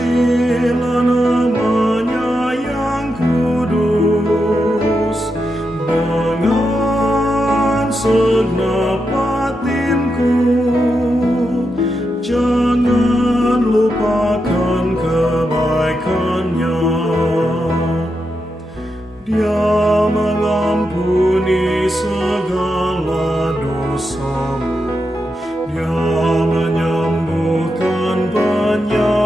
Pujilah namanya yang kudus, dengan segenap batinku. Jangan lupakan kebaikannya. Dia mengampuni segala dosamu. Dia menyembuhkan penyakitmu.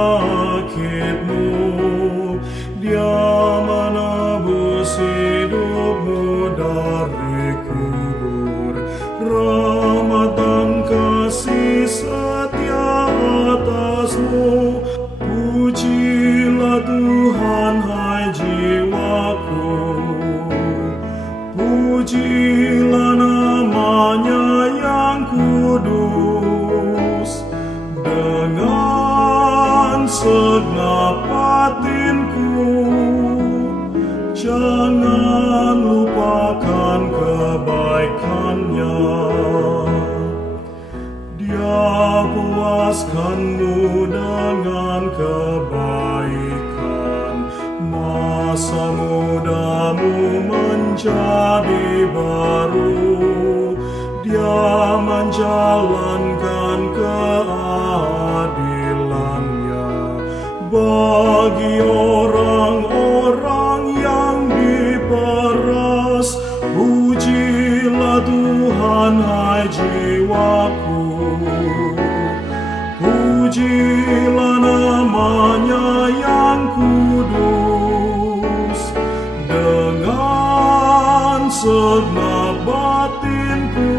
Dia menebus hidupmu dari kubur. Rahmat dan kasih setia atasmu. Pujilah Tuhan, hai jiwaku. Pujilah namanya yang kudus, dengan segenap batinku. Jangan lupakan kebaikannya. Dia puaskanmu dengan kebaikan. Masa mudamu menjadi baru. Dia menjalankan keadilannya bagi orang-orang yang diperas. Pujilah Tuhan, hai jiwaku. Pujilah namanya yang kudus, dengan segenap batinku.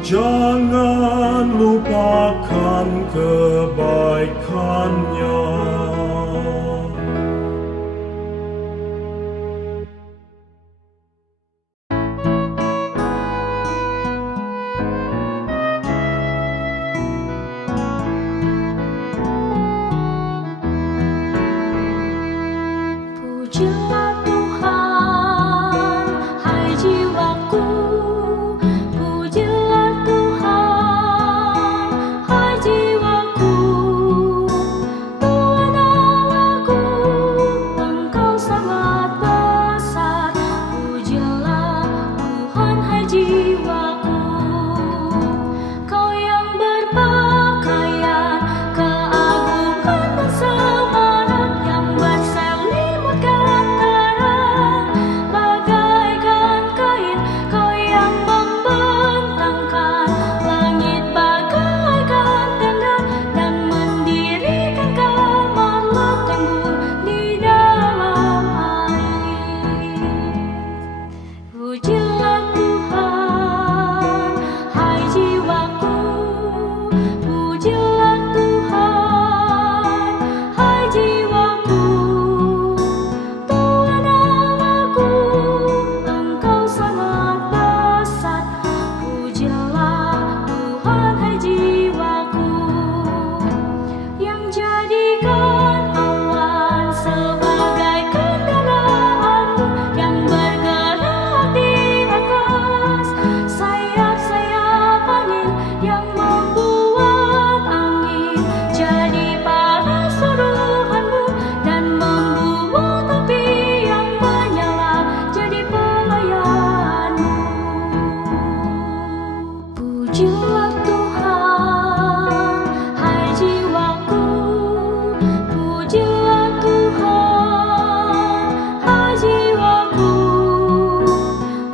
Jangan lupakan kebaikannya. Pujilah Tuhan, hai jiwaku. Pujilah Tuhan, hai jiwaku. Tuhan Allahku, Engkau sangat besar. Pujilah Tuhan, hai jiwaku. Kau yang berpakaian keagungan dan semarak, yang berselimutkan terang bagaikan kain. Kau yang membentangkan langit bagaikan tenda, dan mendirikan kamar bertembur di dalam air. Pujilah Tuhan, hai jiwaku. Pujilah Tuhan, hai jiwaku. Tuhan Allahku, Engkau sangat besar. Pujilah Tuhan, hai jiwaku. Yang jadikan awan sebagai kendaraanmu, yang bergerak di atas sayap-sayap angin, yang membuat angin jadi pada suruhanmu, dan membuat api yang menyala jadi pelayanmu. Pujilah Tuhan, hai jiwaku. Pujilah Tuhan, hai jiwaku.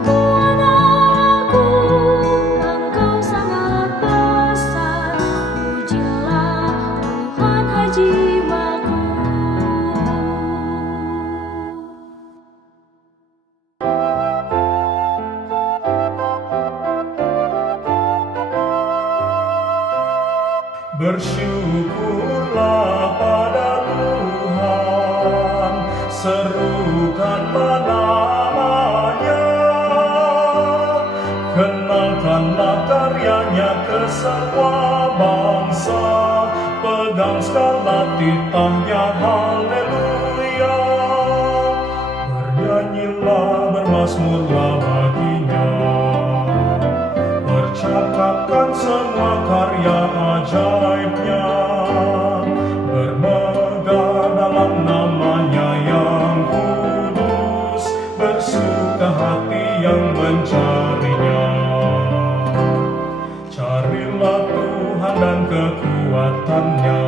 Tuhan Allahku, Engkau sangat besar. Pujilah Tuhan, hai jiwaku. Bersyukurlah pada Tuhan, serukanlah namanya. Kenalkanlah karyanya ke semua bangsa. Pegang segala titahnya, haleluya. Bernyanyilah, bermazmurlah baginya. Percakapkan semua karya ajaibnya. kekuatannya.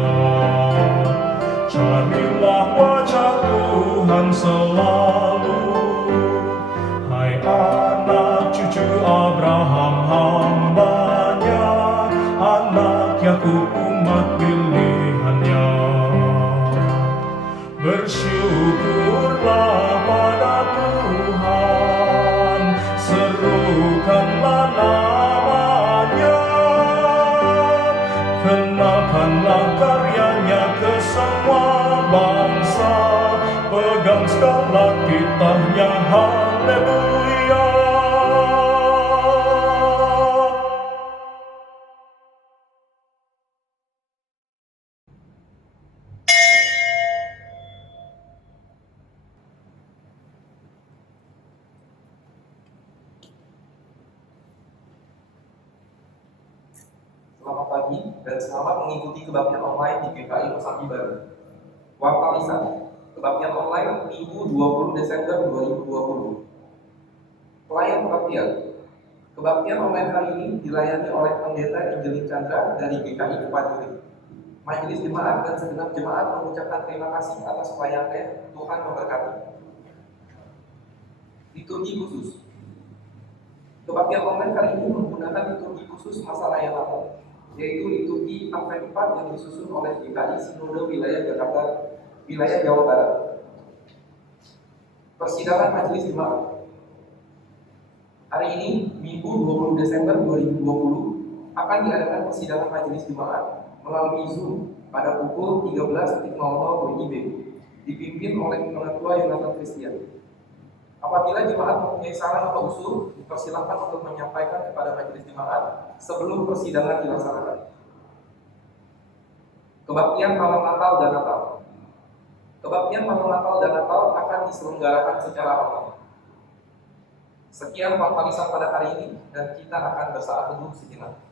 Carilah wajah Tuhan selalu, hai anak cucu Abraham hambanya, anak Yakub umat pilihannya. Bersyukurlah pada Tuhan, serukanlah namanya, kenalkanlah karyanya ke semua bangsa, pegang skala titahnya, haleluya. Selamat pagi dan selamat mengikuti kebaktian online di GKI Kosambi Baru. Warta lisan, kebaktian online Minggu 20 Desember 2020. Pelayan kebaktian. Kebaktian online hari ini dilayani oleh Pendeta Injelin Chandra dari GKI Kepanjuri. Majelis jemaat dan segenap jemaat mengucapkan terima kasih atas pelayanannya. Tuhan memberkati. Liturgi khusus. Kebaktian online kali ini menggunakan liturgi khusus masa raya Natal, yaitu liturgi Advent 4 yang disusun oleh GKI Sinode Wilayah Jakarta, Wilayah Jawa Barat. Persidangan Majelis Jemaat. Hari ini, Minggu 20 Desember 2020, akan diadakan persidangan Majelis Jemaat melalui Zoom pada pukul 13.00 WIB, dipimpin oleh Pengetua Yonatan Christian. Apabila jemaat mempunyai saran atau usul, dipersilakan untuk menyampaikan kepada majelis jemaat sebelum persidangan dilaksanakan. Kebaktian malam Natal dan Natal. Kebaktian malam Natal dan Natal akan diselenggarakan secara online. Sekian pembahasan pada hari ini, dan kita akan bersaat teduh sejenak.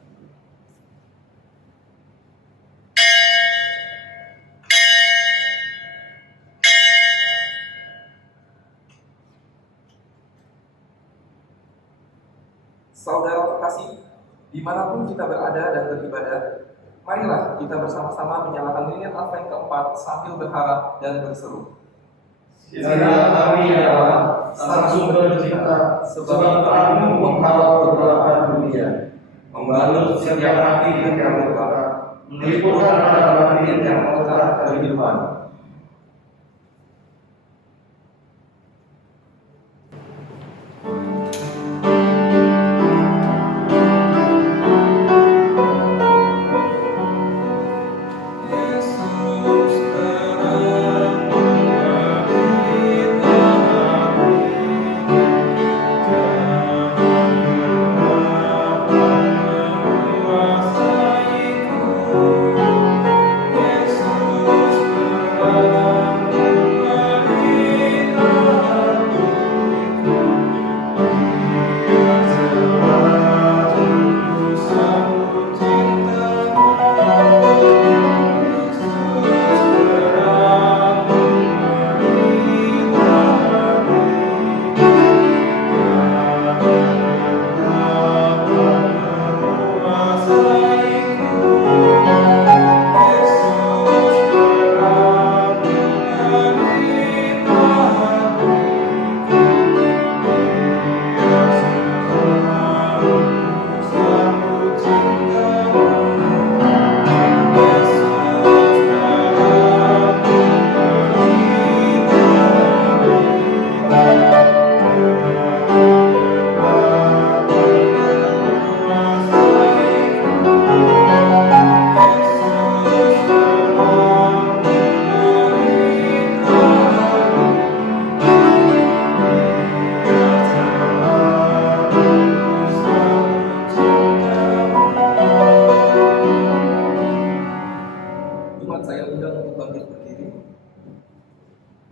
Saudara terkasih, dimanapun kita berada dan beribadah, marilah kita bersama-sama menyalakan lilin Advent keempat sambil berharap dan berseru. Kiranya kami ya Allah, Sang Sumber Cipta, sebab Kamu menghalau kegelapan dunia, membalut setiap hati yang terbakar, melipurkan pada batin yang melekat kehidupan.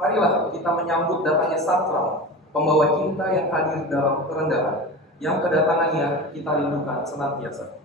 Marilah kita menyambut datangnya Sang Terang, pembawa cinta yang hadir dalam kerendahan, yang kedatangannya kita rindukan senantiasa.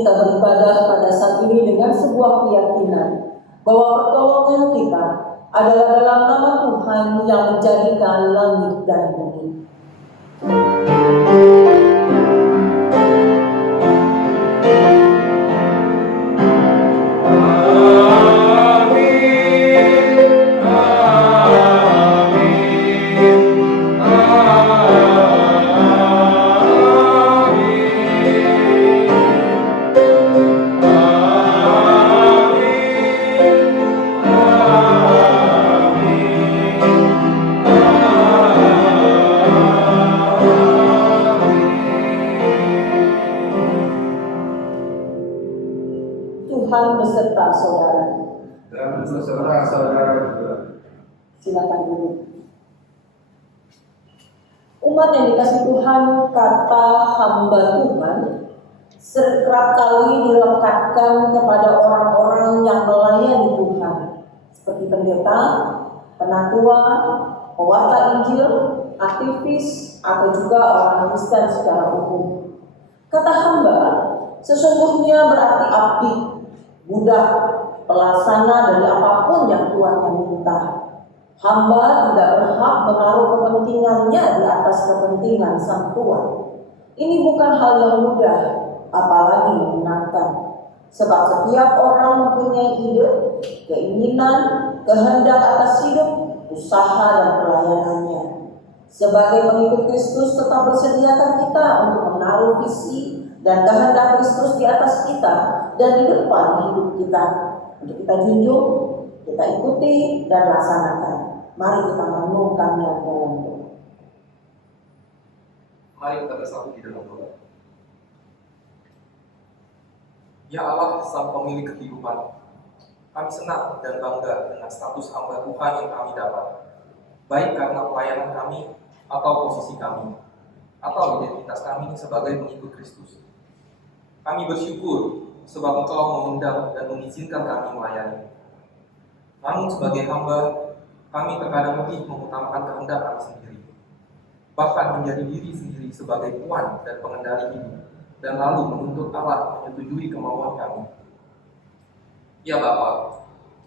kita beribadah pada saat ini dengan sebuah keyakinan bahwa pertolongan kita adalah dalam nama Tuhan yang menjadikan langit dan bumi. Tuhan beserta saudara. Dan beserta saudara juga. Silakan duduk. Umat yang dikasih Tuhan, kata hamba Tuhan kerap kali dilekatkan kepada orang-orang yang melayani Tuhan, seperti pendeta, penatua, pewarta Injil, aktivis, atau juga orang Kristen secara umum. Kata hamba sesungguhnya berarti abdi, budak, pelaksana dari apapun yang Tuhan yang minta. Hamba tidak berhak menaruh kepentingannya di atas kepentingan Sang Tuhan. Ini bukan hal yang mudah, apalagi menyenangkan. Sebab setiap orang mempunyai ide, keinginan, kehendak atas hidup, usaha dan pelayanannya. Sebagai pengikut Kristus, tetap bersediakah kita untuk menaruh visi dan kehendak Kristus di atas kita dan di depan hidup kita, untuk kita junjung, kita ikuti dan laksanakan. Mari kita merenungkannya dalam doa. Mari kita bersatu di dalam doa. Ya Allah, Sang Pemilik kehidupan, kami senang dan bangga dengan status hamba Tuhan yang kami dapat, baik karena pelayanan kami atau posisi kami, atau identitas kami sebagai pengikut Kristus. Kami bersyukur sebab Engkau mengundang dan mengizinkan kami melayani. Namun sebagai hamba, kami terkadang lebih mengutamakan kehendak kami sendiri, bahkan menjadi diri sendiri sebagai tuan dan pengendali hidup, dan lalu menuntut Allah menyetujui kemauan kami. Ya Bapa,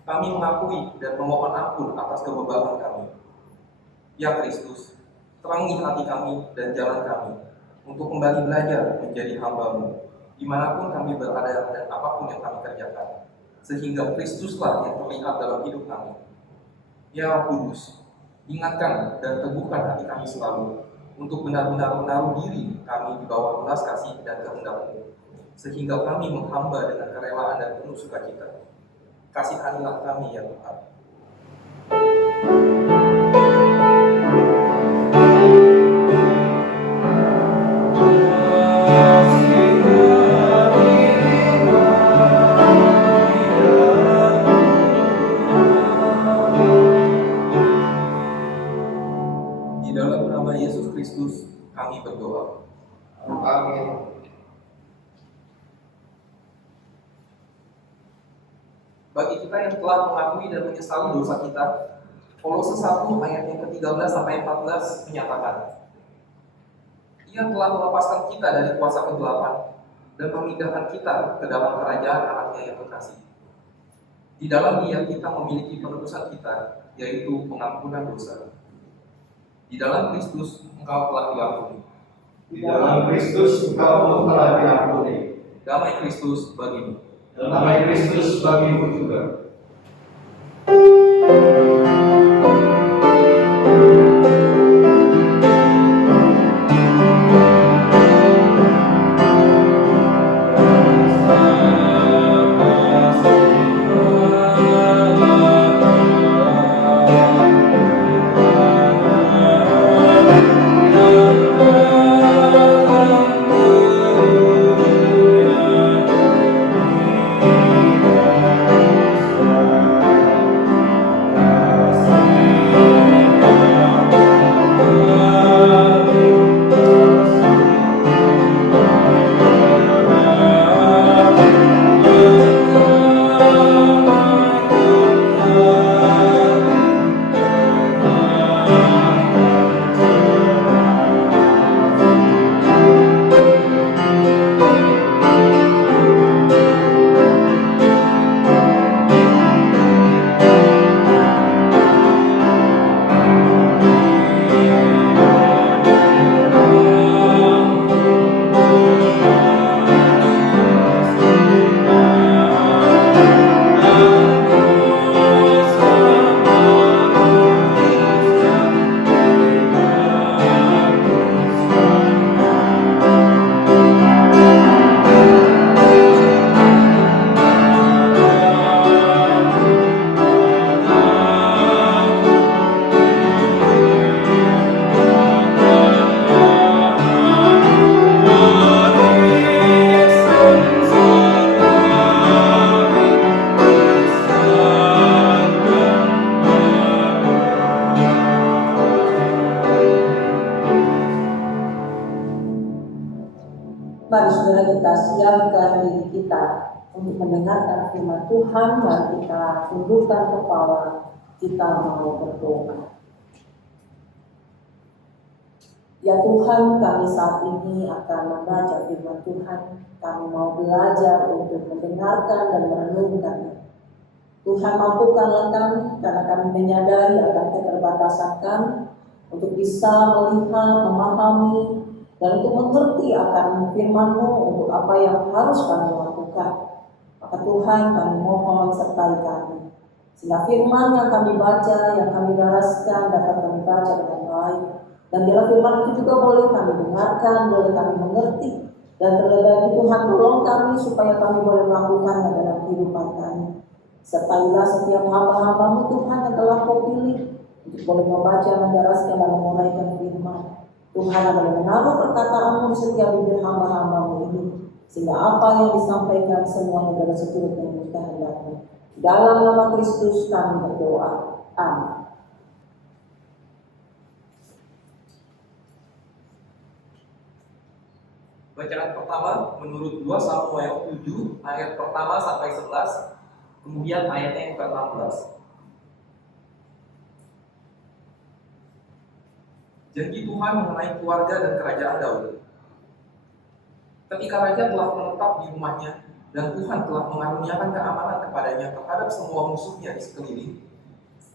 kami mengakui dan memohon ampun atas kebebalan kami. Ya Kristus, terangi hati kami dan jalan kami untuk kembali belajar menjadi hamba-Mu dimanapun kami berada dan apapun yang kami kerjakan, sehingga Kristuslah yang terlihat dalam hidup kami. Ya Roh Kudus, ingatkan dan teguhkan hati kami selalu untuk benar-benar menaruh diri kami di bawah belas kasih dan kehendak-Mu, sehingga kami menghamba dengan kerelaan dan penuh sukacita. Kasihanilah kami ya Tuhan. Di dalam nama Yesus Kristus kami berdoa. Amin. Bagi kita yang telah mengakui dan menyesali dosa kita, Kolose 1 ayat yang ke-13 sampai 14 menyatakan, Ia telah melepaskan kita dari kuasa kegelapan dan memindahkan kita ke dalam kerajaan anaknya yang kekasih. Di dalam Dia kita memiliki penebusan kita, yaitu pengampunan dosa. Di dalam Kristus engkau telah diampuni. Di dalam Kristus engkau telah diampuni. Damai Kristus bagimu. Damai Kristus bagimu juga. mendengarkan firman Tuhan, mari kita tundukkan kepala, kita mau berdoa. Ya Tuhan, kami saat ini akan membaca firman Tuhan. Kami mau belajar untuk mendengarkan dan merenungkannya. Tuhan, mampukanlah kami, karena kami menyadari akan keterbatasan kami untuk bisa melihat, memahami, dan untuk mengerti akan firman-Mu untuk apa yang harus kami lakukan. Maka Tuhan, kami mohon sertai kami, sehingga firman yang kami baca, yang kami daraskan dapat kami baca dengan baik. Dan bila firman itu juga boleh kami dengarkan, boleh kami mengerti. Dan terlebih lagi Tuhan, tolong kami supaya kami boleh melakukannya dalam kehidupan kami. Sertailah setiap hamba-hamba-Mu Tuhan yang telah Kau pilih untuk boleh membaca, mendaraskan, dan menguraikan firman. Tuhan boleh menaruh perkataan-Mu di setiap bibir hamba-hamba-Mu ini, sehingga apa yang disampaikan semuanya adalah seturut dengan kehendak-Mu. Dalam nama Kristus kami berdoa. Amin. Bacaan pertama menurut 2 Samuel 7 ayat pertama sampai 11, kemudian ayatnya yang ke-16. Janji Tuhan mengenai keluarga dan kerajaan Daud. Ketika raja telah menetap di rumahnya dan Tuhan telah mengaruniakan keamanan kepadanya terhadap semua musuhnya di sekeliling,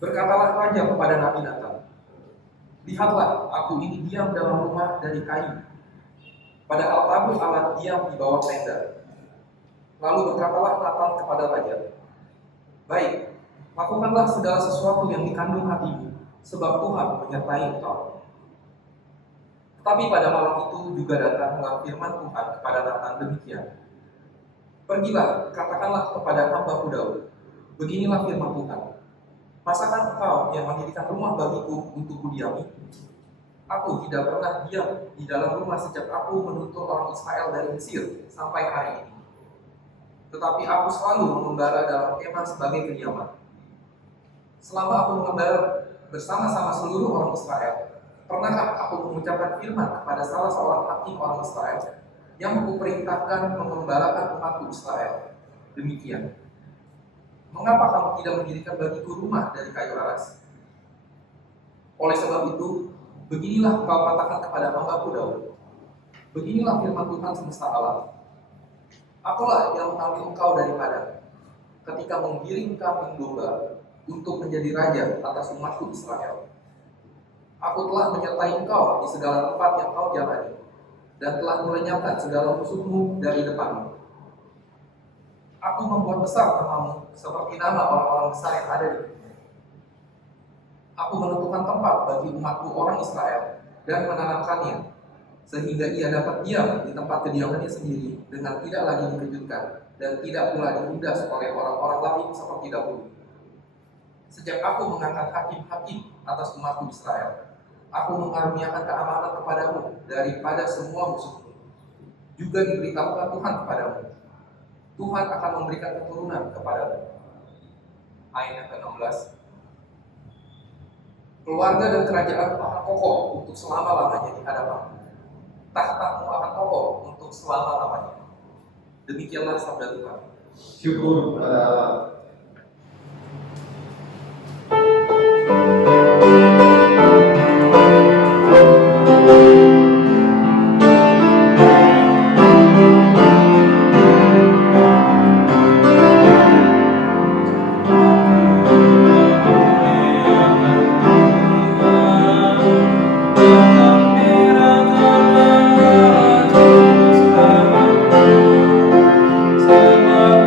berkatalah raja kepada Nabi Natan, "Lihatlah, aku ini diam dalam rumah dari kayu, padahal tabut Allah diam di bawah tenda." Lalu berkatalah Natan kepada raja, "Baik, lakukanlah segala sesuatu yang dikandung hatimu, sebab Tuhan menyertai engkau." Tetapi pada malam itu juga datanglah firman Tuhan kepada Natan demikian, "Pergilah, katakanlah kepada hamba-Ku Daud, beginilah firman Tuhan, masakan engkau yang mendirikan rumah bagiku untuk kudiami? Aku tidak pernah diam di dalam rumah sejak aku menuntun orang Israel dari Mesir sampai hari ini. Tetapi aku selalu mengembara dalam kemah sebagai kediaman. Selama aku mengembara bersama-sama seluruh orang Israel, pernahkah aku mengucapkan firman kepada salah seorang hakim orang Israel yang kuperintahkan mengembalakan umatku Israel? Demikian. Mengapa kamu tidak mendirikan bagiku rumah dari kayu aras? Oleh sebab itu, beginilah engkau katakan kepada hamba-Ku Daud, beginilah firman Tuhan semesta alam. Akulah yang mengambil engkau dari padang, ketika menggiring kambing domba untuk menjadi raja atas umatku Israel. Aku telah menyertai engkau di segala tempat yang kau jalani, dan telah melenyapkan segala musuhmu dari depanmu. Aku membuat besar namamu seperti nama orang-orang besar yang ada di dunia. Aku menentukan tempat bagi umatku orang Israel dan menanamkannya, sehingga ia dapat diam di tempat kediamannya sendiri dengan tidak lagi dikejutkan dan tidak pula ditindas oleh orang-orang lain seperti dahulu. Sejak aku mengangkat hakim-hakim atas umatku Israel, aku mengaruniakan keamanan kepadamu daripada semua musuhmu. Juga diberitahukan Tuhan kepadamu, Tuhan akan memberikan keturunan kepadamu." Ayat ke-16. "Keluarga dan kerajaan akan kokoh untuk selama-lamanya di hadapanmu. Tahtamu akan kokoh untuk selama-lamanya." Demikianlah sabda Tuhan. Syukur pada Allah. Sebab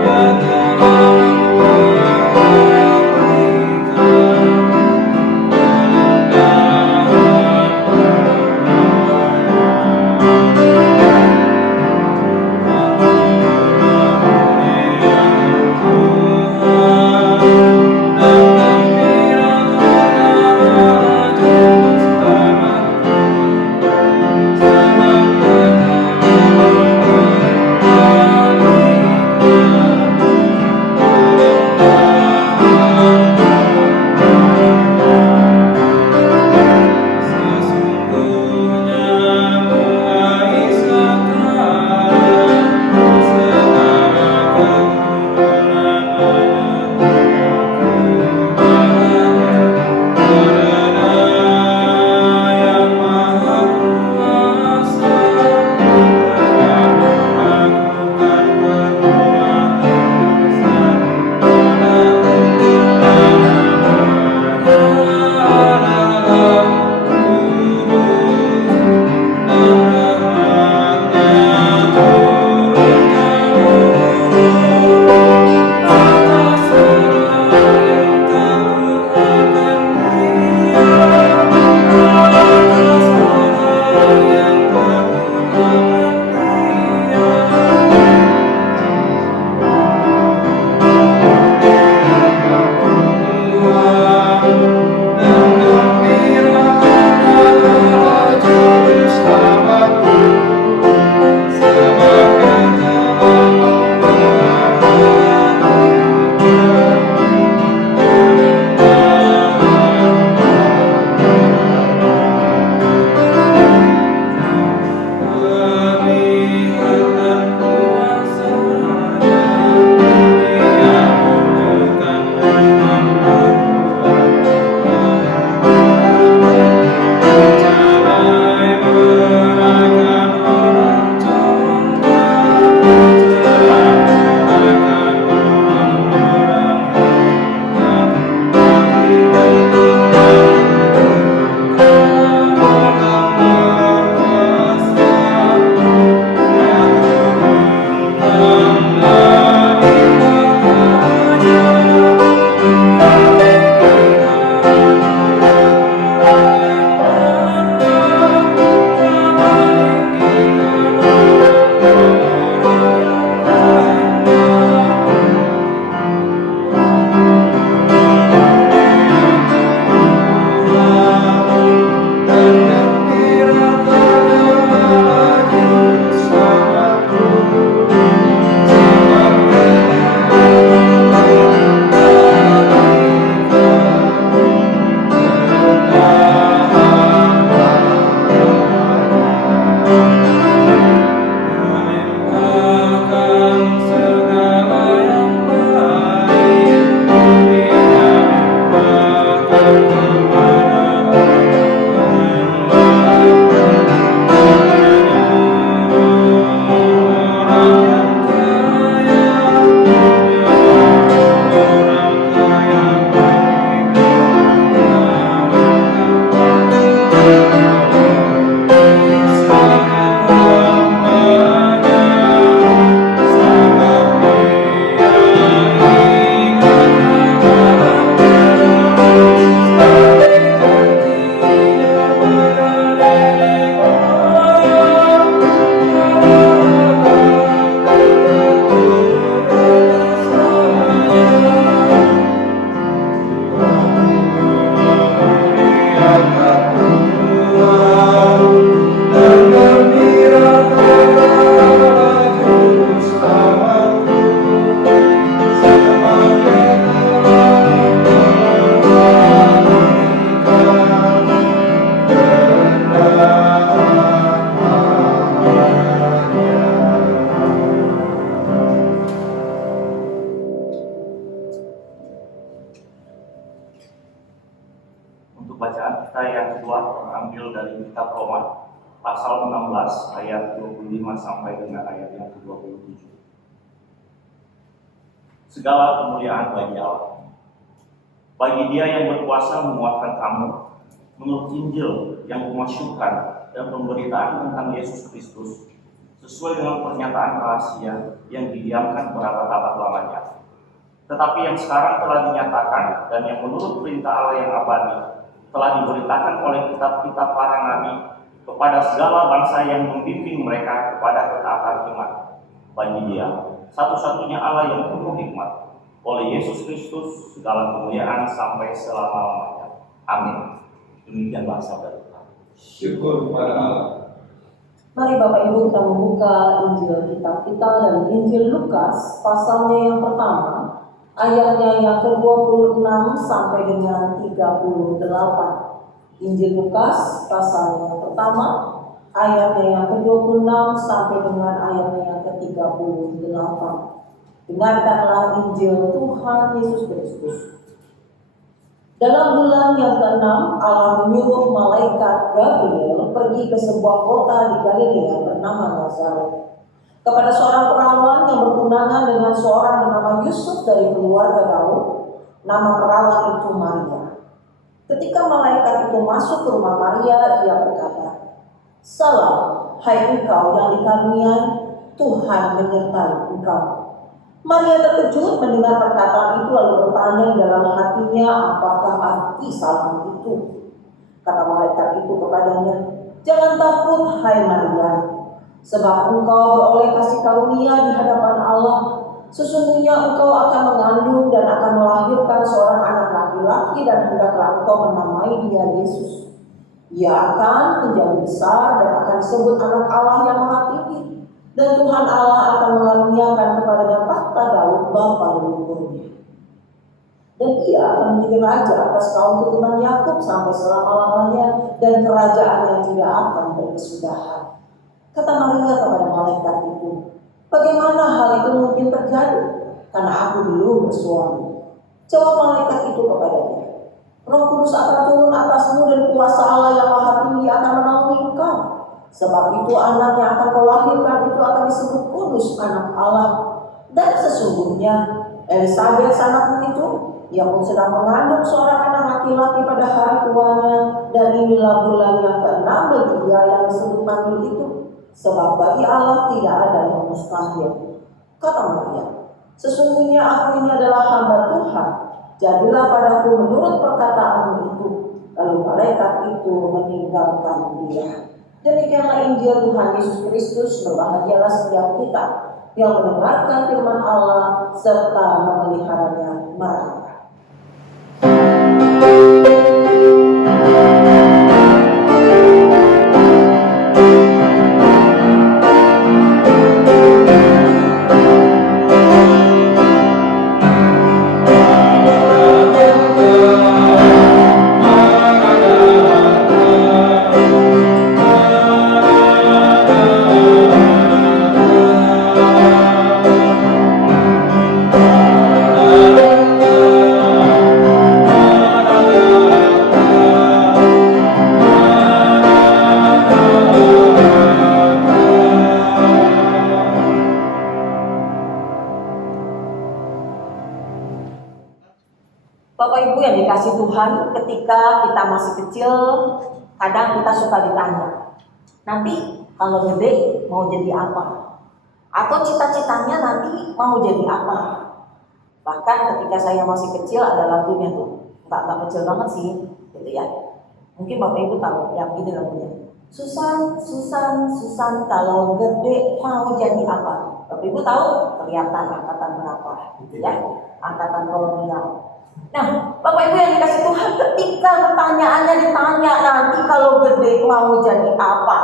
Bacaan kita yang kedua terambil dari kitab Roma pasal 16 ayat 25 sampai dengan ayat yang ke-27. Segala kemuliaan bagi Allah, bagi Dia yang berkuasa menguatkan kamu menurut Injil yang kumasyurkan dan pemberitaan tentang Yesus Kristus sesuai dengan pernyataan rahasia yang didiamkan berabad-abad lamanya, tetapi yang sekarang telah dinyatakan dan yang menurut perintah Allah yang abadi telah diberitakan oleh kitab-kitab para nabi kepada segala bangsa yang membimbing mereka kepada ketaatan iman. Bagi Dia satu-satunya Allah yang penuh hikmat, oleh Yesus Kristus segala kemuliaan sampai selama-lamanya. Amin. Demikianlah sabda Tuhan. Syukur kepada Allah. Mari Bapak Ibu kita membuka Injil kitab kita dari Injil Lukas pasalnya yang pertama, ayatnya yang ke-26 sampai dengan 38. Injil Lukas pasalnya yang pertama, ayatnya yang ke-26 sampai dengan ayatnya yang ke-38. Dengarkanlah Injil Tuhan Yesus Kristus. Dalam bulan yang ke-6, Allah menyuruh malaikat Gabriel pergi ke sebuah kota di Galilea bernama Nazaret, kepada seorang perawan yang bertunangan dengan seorang bernama Yusuf dari keluarga Daud. Nama perawan itu Maria. Ketika malaikat itu masuk ke rumah Maria, ia berkata, "Salam, hai engkau yang dikaruniai, Tuhan menyertai engkau." Maria terkejut mendengar perkataan itu, lalu bertanya di dalam hatinya, apakah arti salam itu. Kata malaikat itu kepadanya, "Jangan takut, hai Maria, sebab engkau beroleh kasih karunia di hadapan Allah. Sesungguhnya engkau akan mengandung dan akan melahirkan seorang anak laki-laki, dan hendaklah engkau menamai dia Yesus. Ia akan menjadi besar dan akan disebut anak Allah yang Maha Tinggi. Dan Tuhan Allah akan mengaruniakan kepadanya tahta Daud bapa leluhurnya. Dan ia akan menjadi raja atas kaum keturunan Yakub sampai selama-lamanya, dan kerajaannya tidak akan berkesudahan." Kata Maria kepada malaikat itu, "Bagaimana hal itu mungkin terjadi? Karena aku belum bersuami." Jawab malaikat itu kepadanya, "Roh Kudus akan turun atasmu, dan kuasa Allah yang Maha Tinggi akan menaungi engkau. Sebab itu anak yang akan kau lahirkan itu akan disebut kudus, anak Allah. Dan sesungguhnya Elisabet anakmu itu, ia pun sedang mengandung seorang anak laki-laki pada hari tuanya, dan inilah bulan yang ke-6 bagi dia yang disebut manggil itu. Sebab bagi Allah tidak ada yang mustahil." Kata Maria, "Sesungguhnya aku ini adalah hamba Tuhan, jadilah padaku menurut perkataanmu itu." Lalu malaikat itu meninggalkan dia. Demikianlah Injil Tuhan Yesus Kristus. Berbahagialah setiap kita yang mendengarkan firman Allah serta memeliharanya. Mari. Bapak Ibu yang dikasih Tuhan, ketika kita masih kecil, kadang kita suka ditanya, "Nanti kalau gede mau jadi apa?" Atau cita-citanya nanti mau jadi apa? Bahkan ketika saya masih kecil ada lagunya tuh, nggak kecil banget sih, gitu ya. Mungkin Bapak Ibu tahu yang ini lagunya. Susan, Susan, Susan, kalau gede mau jadi apa? Bapak Ibu tahu kelihatan angkatan berapa, gitu ya? Angkatan kolonial. Nah, Bapak Ibu yang dikasih Tuhan, ketika pertanyaannya ditanya nanti kalau gede mau jadi apa,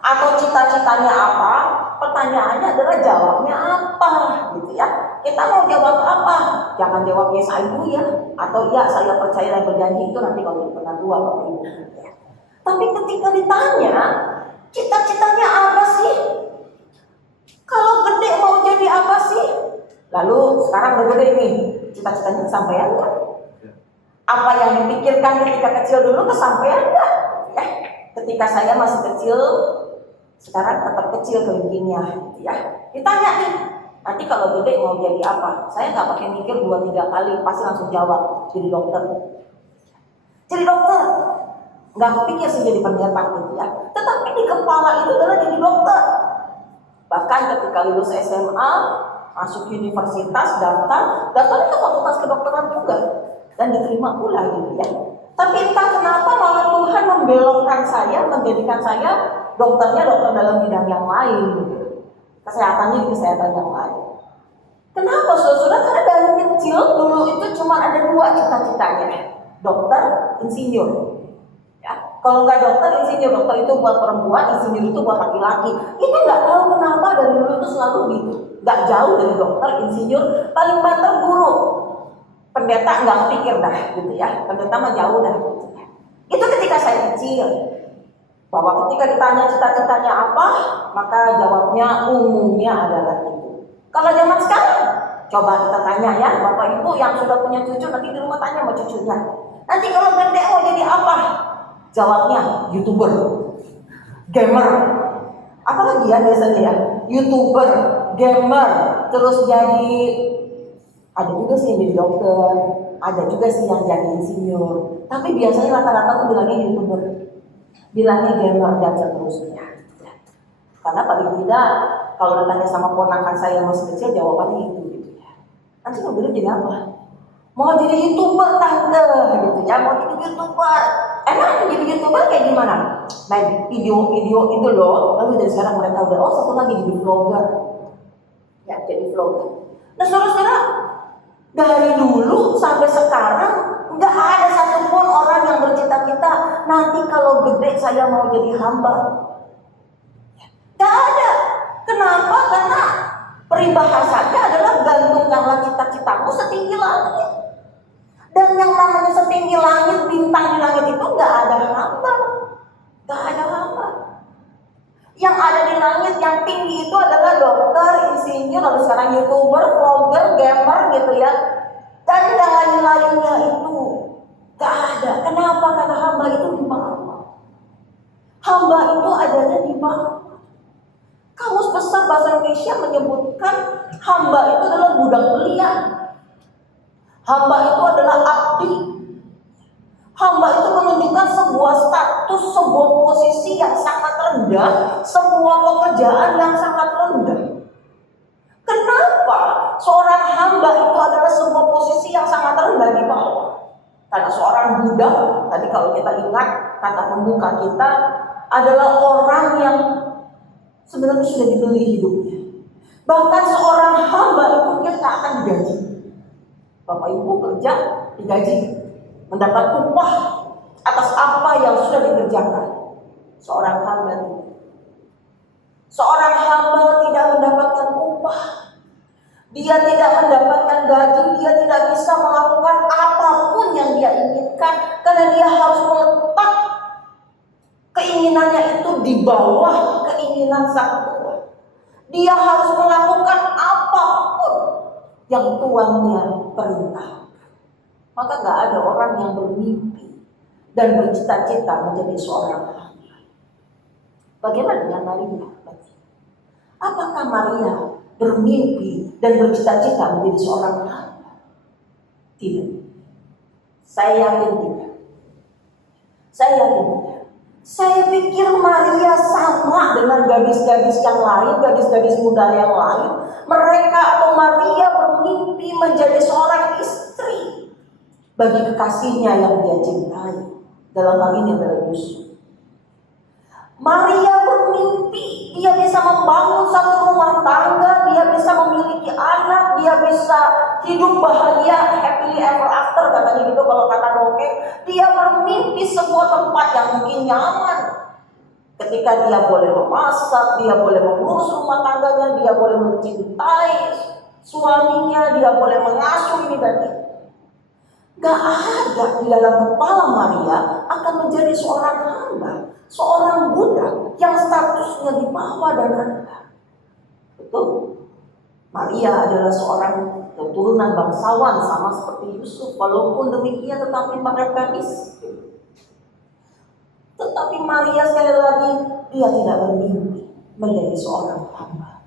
atau cita-citanya apa, pertanyaannya adalah jawabnya apa, gitu ya. Kita mau jawab apa? Jangan jawab yes I do ya, atau ya saya percaya dan berjanji, itu nanti kalau pernah tua Bapak Ibu. Ya. Tapi ketika ditanya cita-citanya apa sih? Kalau gede mau jadi apa sih? Lalu sekarang udah gede nih, cita-citanya kesampaian kan? Apa yang dipikirkan ketika kecil dulu kesampaian enggak? Ya, ketika saya masih kecil, sekarang tetap kecil kelingkingnya, gitu ya. Ditanya nih, nanti kalau gede mau jadi apa? Saya nggak pakai mikir 2-3 kali, pasti langsung jawab, jadi dokter. Jadi dokter, nggak kepikir sih jadi pendeta gitu ya. Tetapi di kepala itu adalah jadi dokter. Bahkan ketika lulus SMA, masuk universitas, daftar ke fakultas kedokteran juga, dan diterima pula gitu ya. Tapi entah kenapa malah Tuhan membelokkan saya, menjadikan saya dokter dalam bidang yang lain gitu. Kesehatannya di kesehatan yang lain. Kenapa saudara? Karena dari kecil dulu itu cuma ada 2 cita-citanya, dokter, insinyur. Ya, kalau nggak dokter, insinyur. Dokter itu buat perempuan, insinyur itu buat laki-laki. Kita nggak tahu kenapa dari dulu itu selalu gitu. Nggak jauh dari dokter, insinyur, paling banter guru. Pendeta nggak pikir dah gitu ya. Pendeta mah jauh dah. Gitu ya. Itu ketika saya kecil. Bahwa ketika ditanya cita-citanya apa, maka jawabnya umumnya adalah itu. Kalau zaman sekarang, coba kita tanya ya, Bapak Ibu yang sudah punya cucu, nanti di rumah tanya sama cucunya. Nanti kalau gede mau jadi apa? Jawabnya YouTuber, gamer. Apalagi ya biasanya ya, YouTuber, gamer, terus jadi, ada juga sih yang jadi dokter, ada juga sih yang jadi insinyur. Tapi biasanya rata-rata tuh bilangnya YouTuber, bilangnya gamer dan seterusnya. Karena paling tidak kalau ditanya sama ponakan saya yang masih kecil, jawabannya itu gitu ya. Nanti kalau dulu jadi apa? Mau jadi YouTuber tante gitu ya, mau jadi YouTuber. Emang jadi YouTuber kayak gimana? Main video-video itu loh. Lalu dari sekarang mereka udah, oh satu lagi jadi vlogger. Ya jadi vlogger. Nah saudara-saudara, dari dulu sampai sekarang nggak ada satupun orang yang bercita-cita nanti kalau gede saya mau jadi hamba. Nggak ada. Kenapa? Karena peribahasanya adalah gantungkanlah cita-citamu setinggi langit. Dan yang namanya setinggi langit, bintang di langit itu nggak ada hamba. Nggak ada hamba. Yang ada di langit yang tinggi itu adalah dokter, insinyur, lalu sekarang YouTuber, vlogger, gamer gitu ya. Dan yang lain-lainnya itu gak ada. Kenapa? Karena hamba itu di bawah. Hamba itu adanya di bawah. Kamus Besar Bahasa Indonesia menyebutkan hamba itu adalah budak belian. Hamba itu adalah abdi. Hamba itu menunjukkan sebuah status, sebuah posisi yang sangat rendah, sebuah pekerjaan yang sangat rendah. Kenapa seorang hamba itu adalah sebuah posisi yang sangat rendah di bawah? Karena seorang budak, tadi kalau kita ingat kata pembuka kita, adalah orang yang sebenarnya sudah dibeli hidupnya. Bahkan seorang hamba itu dia tak akan digaji. Bapak Ibu kerja digaji, mendapat upah atas apa yang sudah dikerjakan. Seorang hamba tidak. Seorang hamba tidak mendapatkan upah. Dia tidak mendapatkan gaji, dia tidak bisa melakukan apapun yang dia inginkan karena dia harus meletak keinginannya itu di bawah keinginan sang Tuhan. Dia harus melakukan apapun yang tuannya perintah. Maka gak ada orang yang bermimpi dan bercita-cita menjadi seorang hamba. Bagaimana dengan Maria? Apakah Maria bermimpi dan bercita-cita menjadi seorang hamba? Tidak. Saya yakin tidak. Saya yakin tidak. Saya pikir Maria sama dengan gadis-gadis yang lain, gadis-gadis muda yang lain. Mereka atau Maria bermimpi menjadi seorang istri bagi kekasihnya yang dia cintai. Dalam hal ini adalah Yusuf. Maria bermimpi dia bisa membangun satu rumah tangga, dia bisa memiliki anak, dia bisa hidup bahagia, happily ever after katanya gitu kalau kata dongeng. Dia bermimpi sebuah tempat yang mungkin nyaman. Ketika dia boleh memasak, dia boleh mengurus rumah tangganya, dia boleh mencintai suaminya, dia boleh mengasuh ini dan itu. Gak ada di dalam kepala Maria akan menjadi seorang hamba, seorang budak yang statusnya di bawah dan rendah. Betul? Maria adalah seorang keturunan bangsawan sama seperti Yusuf. Walaupun demikian tetapi mereka miskin. Tetapi Maria sekali lagi, dia tidak bermimpi menjadi seorang hamba.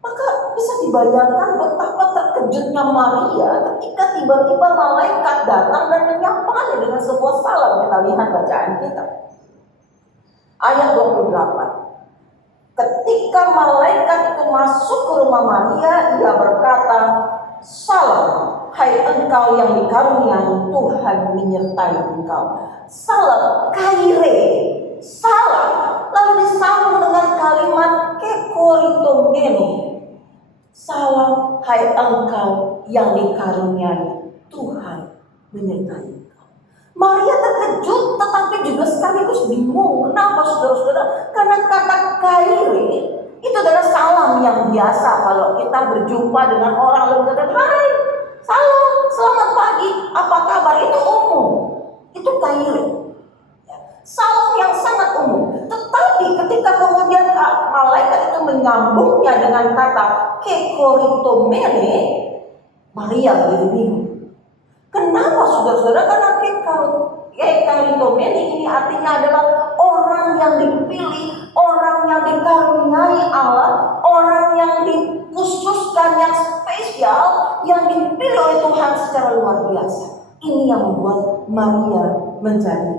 Maka bisa dibayangkan betapa terkejutnya Maria ketika tiba-tiba malaikat datang dan menyapanya dengan sebuah salam. Kita lihat bacaan kita. Ayat 28. Ketika malaikat itu masuk ke rumah Maria, ia berkata, "Salam, hai engkau yang dikaruniai, Tuhan menyertai engkau." Salam, kaire, salam. Lalu disambung dengan kalimat kekoritomene. Salam, hai engkau yang dikaruniai, Tuhan menyertai engkau. Maria terkejut tetapi juga sekaligus bingung. Kenapa saudara-saudara? Karena kata kaire itu adalah salam yang biasa kalau kita berjumpa dengan orang lalu kata, "Hai, salam, selamat pagi, apa kabar?" Itu umum. Itu kaire. Salam yang sangat umum. Tetapi ketika kemudian malaikat itu menyambungnya dengan kata kekoritomene, Maria jadi bingung. Kenapa saudara-saudara? Karena kekoritomene ini artinya adalah orang yang dipilih, orang yang dikaruniai Allah, orang yang dikhususkan, yang spesial, yang dipilih oleh Tuhan secara luar biasa. Ini yang membuat Maria menjadi.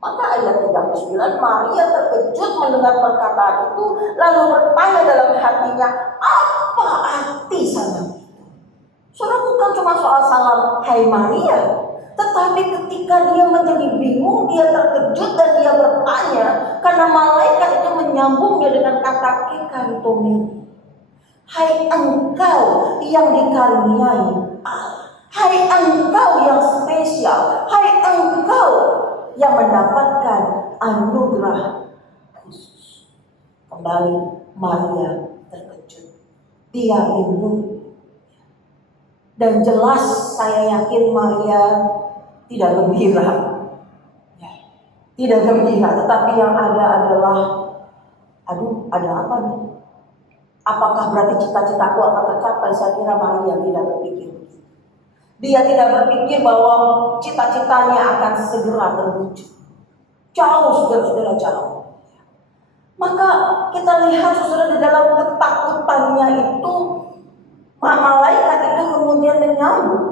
Maka ayat 39, Maria terkejut mendengar perkataan itu, lalu bertanya dalam hatinya, apa arti salam itu? Saudara, bukan cuma soal salam hai Maria, tetapi ketika dia menjadi bingung, dia terkejut dan dia bertanya, karena malaikat itu menyambungnya dengan kata kekaritomene. Hai engkau yang dikaruniai Allah, hai engkau yang spesial, hai engkau yang mendapatkan anugerah khusus. Kembali Maria terkejut, dia bingung. Dan jelas saya yakin Maria tidak gembira. Tidak gembira, tetapi yang ada adalah, aduh, ada apa nih? Apakah berarti cita-citaku akan tercapai? Saya kira Maria tidak berpikir. Dia tidak berpikir bahwa cita-citanya akan segera terwujud. Jauh, saudara-saudara, jauh. Maka kita lihat saudara di dalam ketakutannya itu, malaikat itu kemudian menyambut.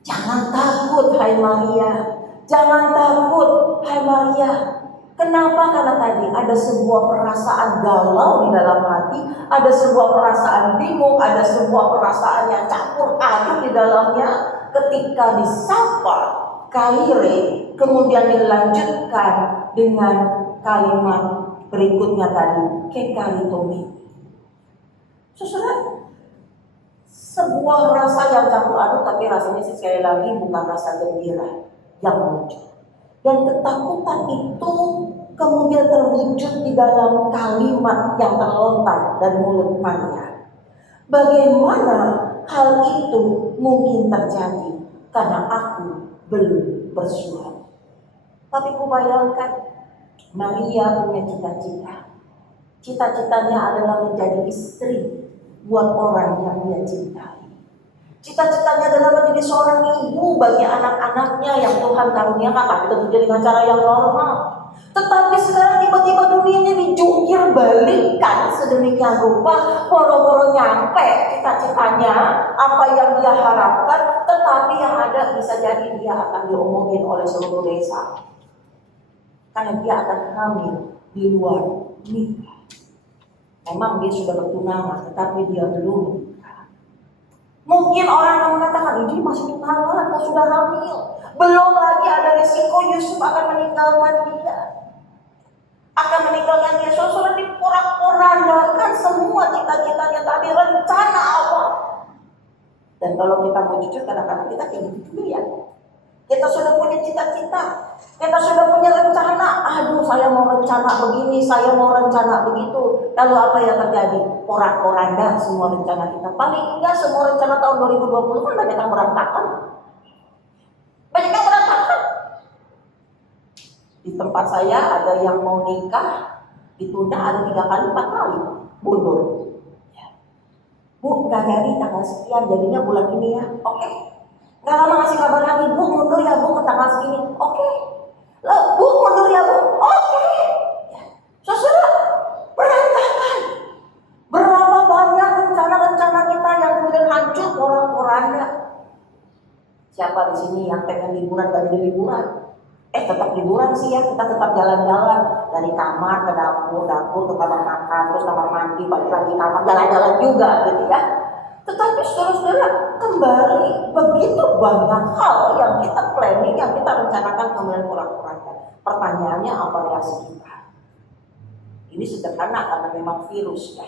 Jangan takut, hai Maria. Jangan takut, hai Maria. Kenapa? Karena tadi ada sebuah perasaan galau di dalam hati, ada sebuah perasaan bingung, ada sebuah perasaan yang campur aduk di dalamnya. Ketika disapa kaire, kemudian dilanjutkan dengan kalimat berikutnya tadi, kekaritomene. Saudara, sebuah rasa yang campur aduk, tapi rasanya sekali lagi bukan rasa gembira yang muncul. Dan ketakutan itu kemudian terwujud di dalam kalimat yang terlontar dari mulut Maria. Bagaimana hal itu mungkin terjadi? Karena aku belum bersuami. Tapi kubayangkan Maria punya cita-cita. Cita-citanya adalah menjadi istri buat orang yang dia cintai. Cita-citanya adalah menjadi seorang ibu bagi anak-anaknya yang Tuhan karuniakan, tapi tentunya dengan cara yang normal. Tetapi sekarang tiba-tiba dunianya dijungkir balikan sedemikian rupa, boro-boro nyampe cita-citanya, apa yang dia harapkan, tetapi yang ada bisa jadi dia akan diomongin oleh seluruh desa. Karena dia akan hamil di luar nikah. Memang dia sudah bertunangan, tetapi dia belum. Mungkin orang akan mengatakan, ini masih tunangan, kok sudah hamil. Belum lagi ada risiko Yusuf akan meninggalkan dia. Saudara diporak-porandakan semua cita-citanya tadi, rencana Allah. Dan kalau kita mau jujur, kadang-kadang kita kayak gitu ya. Kita sudah punya cita-cita, kita sudah punya rencana. Aduh, saya mau rencana begini, saya mau rencana begitu. Lalu apa yang terjadi? Porak-poranda semua rencana kita. Paling enggak semua rencana tahun 2020 kan banyak yang berantakan. Banyak yang berantakan. Di tempat saya ada yang mau nikah, ditunda ada 3 kali, 4 kali. mundur. Ya. Bu, nggak jadi tanggal sekian, jadinya bulan ini ya. Oke. Nggak lama ngasih kabar lagi, Bu mundur ya Bu ke tanggal segini. Oke. Loh, Bu mundur ya Bu. Oke. Ya. Saudara, berantakan. Berapa banyak rencana-rencana kita yang kemudian hancur porak-poranda. Siapa di sini yang pengen liburan gak jadi liburan? Tetap liburan sih ya, kita tetap jalan-jalan dari kamar ke dapur, dapur ke kamar makan, terus kamar mandi, balik lagi kamar, jalan-jalan juga gitu ya. Tetapi saudara-saudara, kembali begitu banyak hal yang kita planning, yang kita rencanakan kemudian porak-poranda. Pertanyaannya apa reaksi kita? Ini sederhana karena memang virus ya.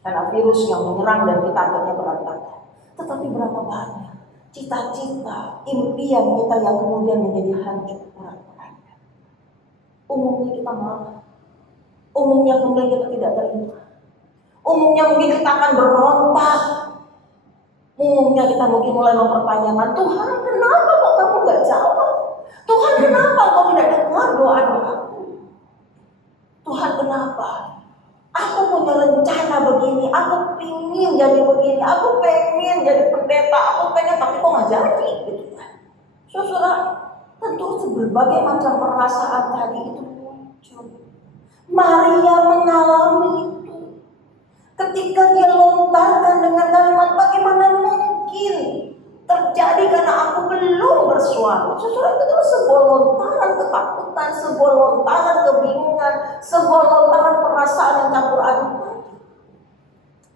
Karena virus yang menyerang dan kita akhirnya berantakan. Tetapi berapa banyak cita-cita, impian kita yang kemudian menjadi hancur porak-poranda. Umumnya kita marah. Umumnya kemudian kita tidak terima. Umumnya mungkin kita akan berontak. Umumnya kita mungkin mulai mempertanyakan, Tuhan kenapa kok kamu gak jawab? Tuhan kenapa kau tidak dengar doa-doaku? Tuhan kenapa? Aku punya rencana begini, aku pingin jadi begini, aku pengen jadi pendeta, aku pengen, tapi kok nggak jadi gitu kan. Saudara, tentu berbagai macam perasaan tadi itu muncul. Maria mengalami itu. Ketika dia lontarkan dengan kalimat, bagaimana mungkin terjadi karena aku belum bersuami. Saudara, itu adalah sebuah lontaran ketakutan, sebuah lontaran kebingungan, sebuah lontaran perasaan yang campur aduk.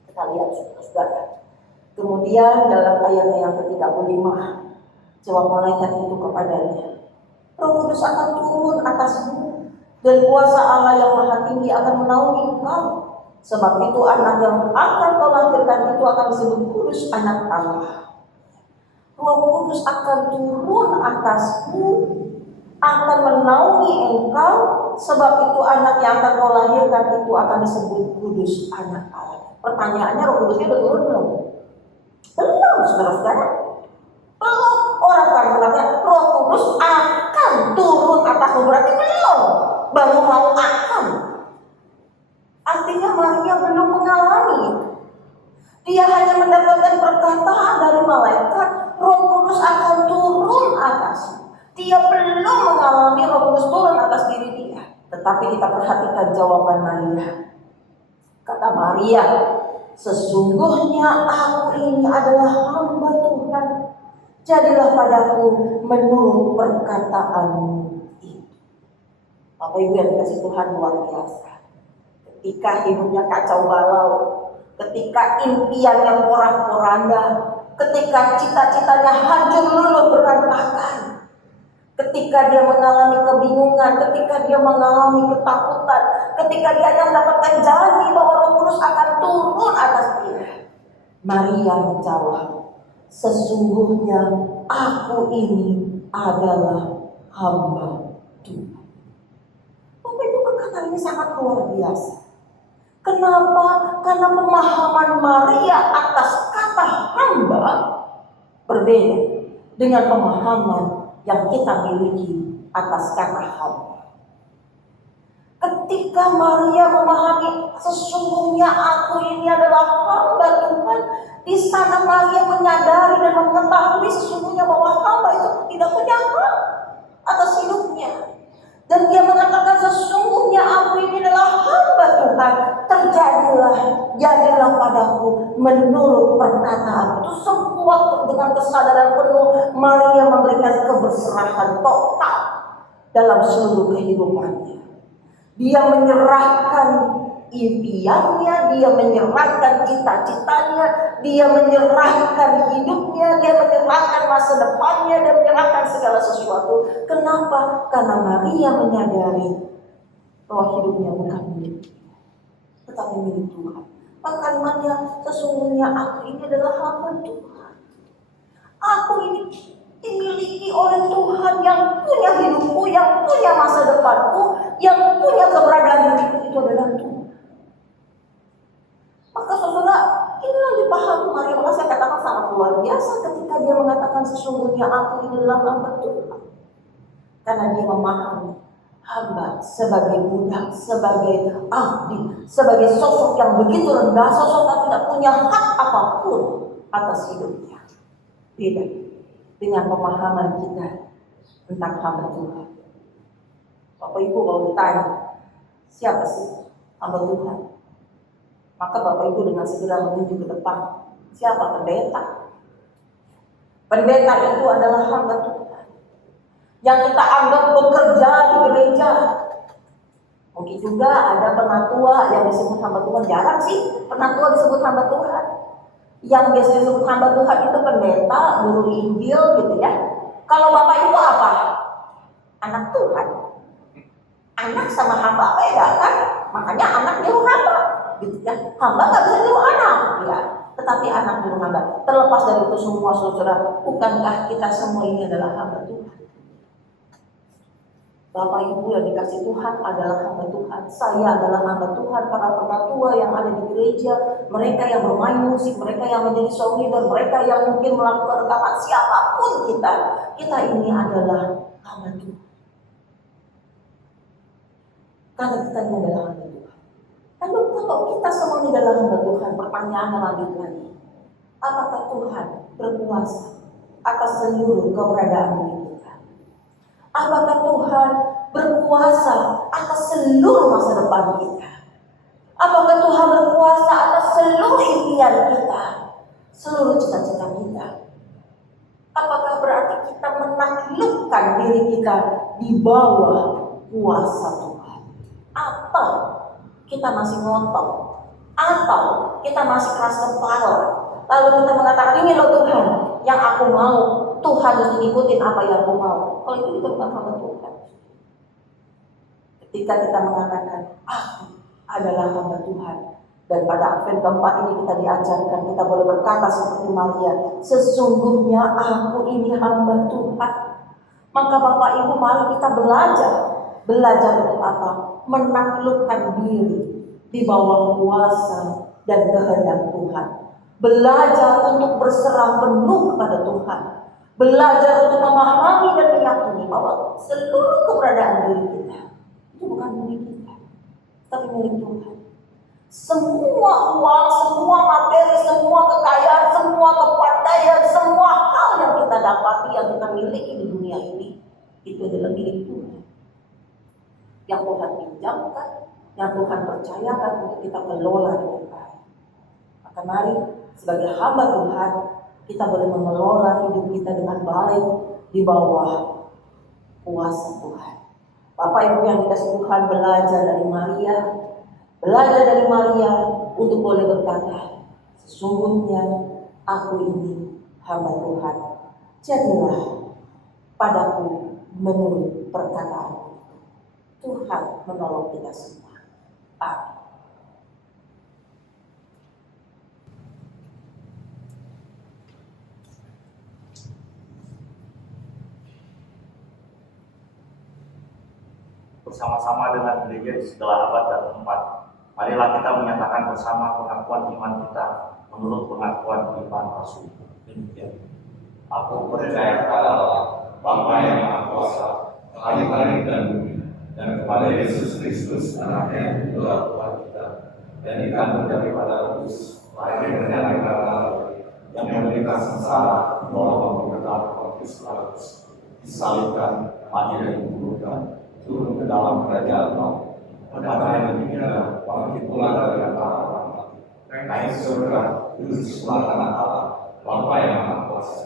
Kita lihat saudara. Kemudian dalam ayatnya yang ke-35, jawab malaikat itu kepadanya, Roh Kudus akan turun atasmu dan kuasa Allah yang Maha Tinggi akan menaungi engkau. Sebab itu anak yang akan kau lahirkan itu akan disebut kudus, anak Allah. Roh Kudus akan turun atasmu, akan menaungi engkau, sebab itu anak yang akan kau lahirkan itu akan disebut kudus, anak Allah. Pertanyaannya, Roh Kudusnya udah turun belum? Belum, saudara-saudara. Belum. Orang kan berkata, Roh Kudus akan turun atasmu, berarti belum. Baru mau akan. Artinya Maria belum mengalami. Dia hanya mendapatkan perkataan dari malaikat, Roh Kudus akan turun atasmu. Dia belum mengalami Roh Kudus turun atas diri dia. Tetapi kita perhatikan jawaban Maria. Kata Maria, sesungguhnya aku ini adalah hamba Tuhan. Jadilah padaku menurut perkataanmu itu. Bapak Ibu yang dikasih Tuhan, luar biasa. Ketika hidupnya kacau balau, ketika impiannya porak-poranda, ketika cita-citanya hancur luluh berantakan, ketika dia mengalami kebingungan, ketika dia mengalami ketakutan, ketika dia hanya mendapatkan janji bahwa Roh Kudus akan turun atas dia, Maria menjawab, sesungguhnya aku ini adalah hamba Tuhan. Bapak Ibu, perkataan ini sangat luar biasa. Kenapa? Karena pemahaman Maria atas kata hamba berbeda dengan pemahaman yang kita miliki atas kata hamba. Ketika Maria memahami sesungguhnya aku ini adalah hamba Tuhan, di sana Maria menyadari dan mengetahui sesungguhnya bahwa hamba itu tidak punya hak atas hidupnya. Dan dia mengatakan sesungguhnya aku ini adalah hamba Tuhan. Jadilah padaku menurut perkataan itu. Semua dengan kesadaran penuh Maria memberikan keberserahan total dalam seluruh kehidupannya. Dia menyerahkan impiannya, dia menyerahkan cita-citanya, dia menyerahkan hidupnya, dia menyerahkan masa depannya, dan menyerahkan segala sesuatu. Kenapa? Karena Maria menyadari bahwa hidupnya bukan milik dia, tetapi milik Tuhan. Maka kalimatnya, sesungguhnya aku ini adalah hamba Tuhan. Aku ini dimiliki oleh Tuhan yang punya hidupku, yang punya masa depanku, yang punya keberadaan hidupku, itu adalah Tuhan. Maka saudara, inilah dipahami Maria. Maka saya katakan sangat luar biasa ketika dia mengatakan sesungguhnya aku ini adalah hamba Tuhan. Karena dia memahami hamba, sebagai budak, sebagai abdi, sebagai sosok yang begitu rendah, sosok yang tidak punya hak apapun atas hidupnya. Beda dengan pemahaman kita tentang hamba Tuhan. Bapak Ibu kalau ditanya, siapa sih hamba Tuhan? Maka Bapak Ibu dengan segera menunjuk ke depan, siapa? Pendeta. Pendeta itu adalah hamba Tuhan yang kita anggap bekerja di gereja. Mungkin juga ada penatua yang disebut hamba Tuhan. Jarang sih penatua disebut hamba Tuhan. Yang biasa disebut hamba Tuhan itu pendeta, guru Injil gitu ya. Kalau Bapak Ibu apa? Anak Tuhan. Anak sama hamba beda kan? Makanya anak nyuruh hamba gitu ya. Hamba nggak bisa nyuruh anak ya. Tetapi anak nyuruh hamba. Terlepas dari itu semua saudara, bukankah kita semua ini adalah hamba Tuhan? Bapak Ibu yang dikasih Tuhan adalah hamba Tuhan. Saya adalah hamba Tuhan. Para penatua yang ada di gereja, mereka yang bermain musik, mereka yang menjadi song leader, mereka yang mungkin melakukan rekaman, siapapun kita ini adalah hamba Tuhan. Karena kita ini adalah hamba Tuhan. Lalu kalau kita semua ini adalah hamba Tuhan, pertanyaannya lanjut lagi. Apakah Tuhan berkuasa atas seluruh keberadaan diri kita? Apakah Tuhan berkuasa atas seluruh masa depan kita? Apakah Tuhan berkuasa atas seluruh impian kita? Seluruh cita-cita kita? Apakah berarti kita menaklukkan diri kita di bawah kuasa Tuhan? Atau kita masih ngotot? Atau kita masih keras kepala? Lalu kita mengatakan, ini loh Tuhan yang aku mau, Tuhan harus ngikutin apa yang aku mau. Kalau itu kita bukan hamba Tuhan. Ketika kita mengatakan, aku adalah hamba Tuhan, dan pada Advent keempat ini kita diajarkan, kita boleh berkata seperti Maria, sesungguhnya aku ini hamba Tuhan. Maka Bapak Ibu, mari kita belajar. Belajar untuk apa? Menaklukkan diri di bawah kuasa dan kehendak Tuhan. Belajar untuk berserah penuh kepada Tuhan. Belajar untuk memahami dan meyakini bahwa seluruh keberadaan diri kita itu bukan milik kita, tapi milik Tuhan. Semua uang, semua materi, semua kekayaan, semua kepandaian, semua hal yang kita dapati, yang kita miliki di dunia ini, itu adalah milik Tuhan. Yang Tuhan pinjamkan, yang Tuhan percayakan untuk kita kelola dengan baik. Maka mari sebagai hamba Tuhan, kita boleh mengelola hidup kita dengan baik di bawah kuasa Tuhan. Bapak Ibu yang dikasih Tuhan, belajar dari Maria. Belajar dari Maria untuk boleh berkata, sesungguhnya aku ini hamba Tuhan. Jadilah padaku menurut perkataan Tuhan menolong kita semua. Amin. Bersama-sama dengan gereja di segala abad dan tempat, marilah kita menyatakan bersama pengakuan iman kita menurut pengakuan iman Rasul. Demikian. Aku percaya kepada Allah, Bapa yang Maha Kuasa, langit dan bumi, dan kepada Yesus Kristus, Anaknya yang itulah Tuhan kita, dan dikandung daripada Kudus, lahir dari Allah, yang menderita sengsara, menolong pemerintahan Pontius Pilatus, disalibkan, mati dan dikuburkan, turun ke dalam kerajaan maut, pada yang ketiga bangkit pula dari antara orang mati, naik surga, duduk sebelah kanan Allah, Bapa yang Maha Kuasa,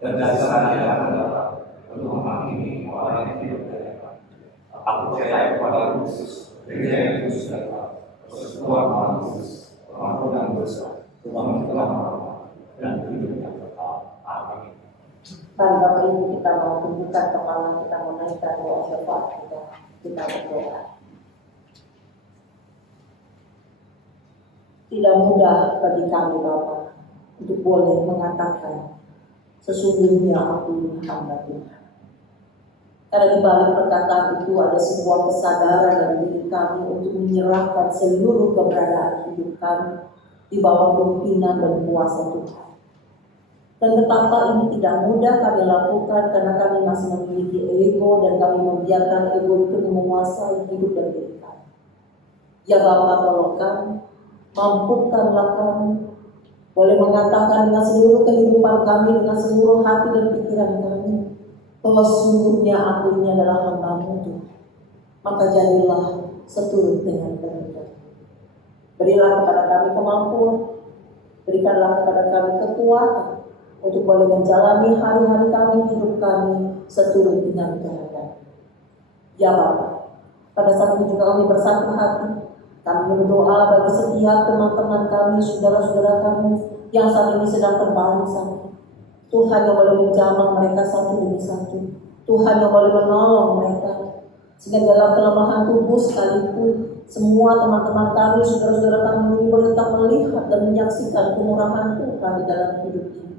dan dari sana Dia akan datang untuk menghakimi orang yang hidup dan yang mati. Aku percaya kepada Kristus, gereja yang kudus dan taat, persekutuan orang kudus, pengampunan dosa, kebangkitan orang mati, dan hidup yang kekal. Amin. Mari Bapak Ibu, kita mau tunjukkan kepala, kita mau naikkan doa syafaat kita berdoa. Tidak mudah bagi kami Bapak untuk boleh mengatakan sesungguhnya aku ini hamba Tuhan. Karena di balik perkataan itu ada sebuah kesadaran dari diri kami untuk menyerahkan seluruh keberadaan hidup kami di bawah pimpinan dan kuasa Tuhan. Dan betapa ini tidak mudah kami lakukan karena kami masih memiliki ego dan kami membiarkan ego itu menguasai hidup dan diri kami. Ya Bapa, tolong kami, mampukanlah kami, boleh mengatakan dengan seluruh kehidupan kami, dengan seluruh hati dan pikiran kami, bahwa sungguhnya aku ini adalah hamba-Mu Tuhan. Maka jadilah seturut dengan kehendak. Berilah kepada kami kemampuan, berikanlah kepada kami kekuatan untuk boleh menjalani hari-hari kami, hidup kami seturut dengan kehendak. Ya Bapa, pada saat ini juga kami bersatu hati. Kami berdoa bagi setiap teman-teman kami, saudara-saudara kami yang saat ini sedang terbaring sakit. Tuhan yang boleh menjamah mereka satu demi satu. Tuhan yang boleh menolong mereka. Sehingga dalam kelemahan tubuh sekalipun, semua teman-teman kami, saudara-saudara kami ini boleh tetap melihat dan menyaksikan kemurahan Tuhan di dalam hidup ini.